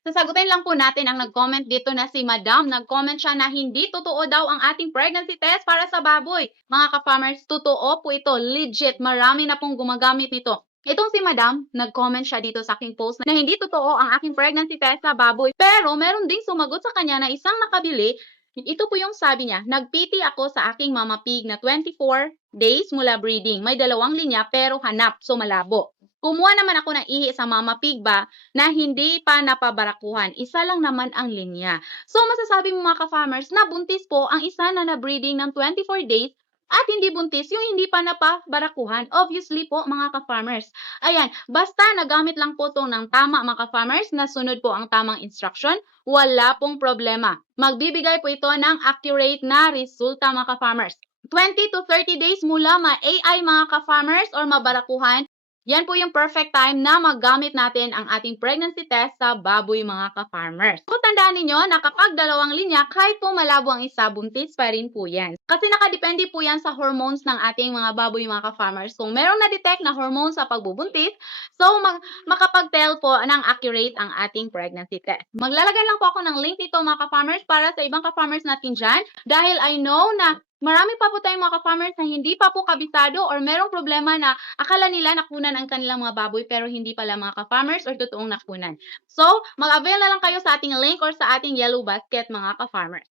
Sasagutin lang po natin ang nag-comment dito na si Madam. Nag-comment siya na hindi totoo daw ang ating pregnancy test para sa baboy. Mga ka-farmers, totoo po ito. Legit. Marami na pong gumagamit nito. Itong si Madam, nag-comment siya dito sa aking post na hindi totoo ang aking pregnancy test sa baboy. Pero meron ding sumagot sa kanya na isang nakabili. Ito po yung sabi niya, nagpiti ako sa aking mama pig na 24 days mula breeding. May dalawang linya pero hanap, so malabo. Kumuha naman ako ng ihi sa mama pig ba na hindi pa napabarakuhan. Isa lang naman ang linya. So masasabi mo mga ka-farmers na buntis po ang isa na na-breeding ng 24 days at hindi buntis yung hindi pa napabarakuhan. Obviously po mga ka-farmers. Ayan, basta nagamit lang po itong ng tama mga ka-farmers, nasunod po ang tamang instruction, wala pong problema. Magbibigay po ito ng accurate na resulta mga ka-farmers. 20 to 30 days mula ma-AI mga ka-farmers or mabarakuhan, yan po yung perfect time na maggamit natin ang ating pregnancy test sa baboy mga ka-farmers. So tandaan ninyo na kapag dalawang linya, kahit po malabo ang isa, buntis pa rin po yan. Kasi nakadepende po yan sa hormones ng ating mga baboy mga ka-farmers. Kung merong na-detect na hormones sa pagbubuntis, so makapag-tell po ng accurate ang ating pregnancy test. Maglalagay lang po ako ng link dito mga ka-farmers para sa ibang ka-farmers natin dyan dahil I know na marami pa po tayong mga ka-farmers na hindi pa po kabisado or merong problema na akala nila nakunan ang kanilang mga baboy pero hindi pala mga ka-farmers or totoong nakunan. So, mag-avail na lang kayo sa ating link or sa ating yellow basket mga ka-farmers.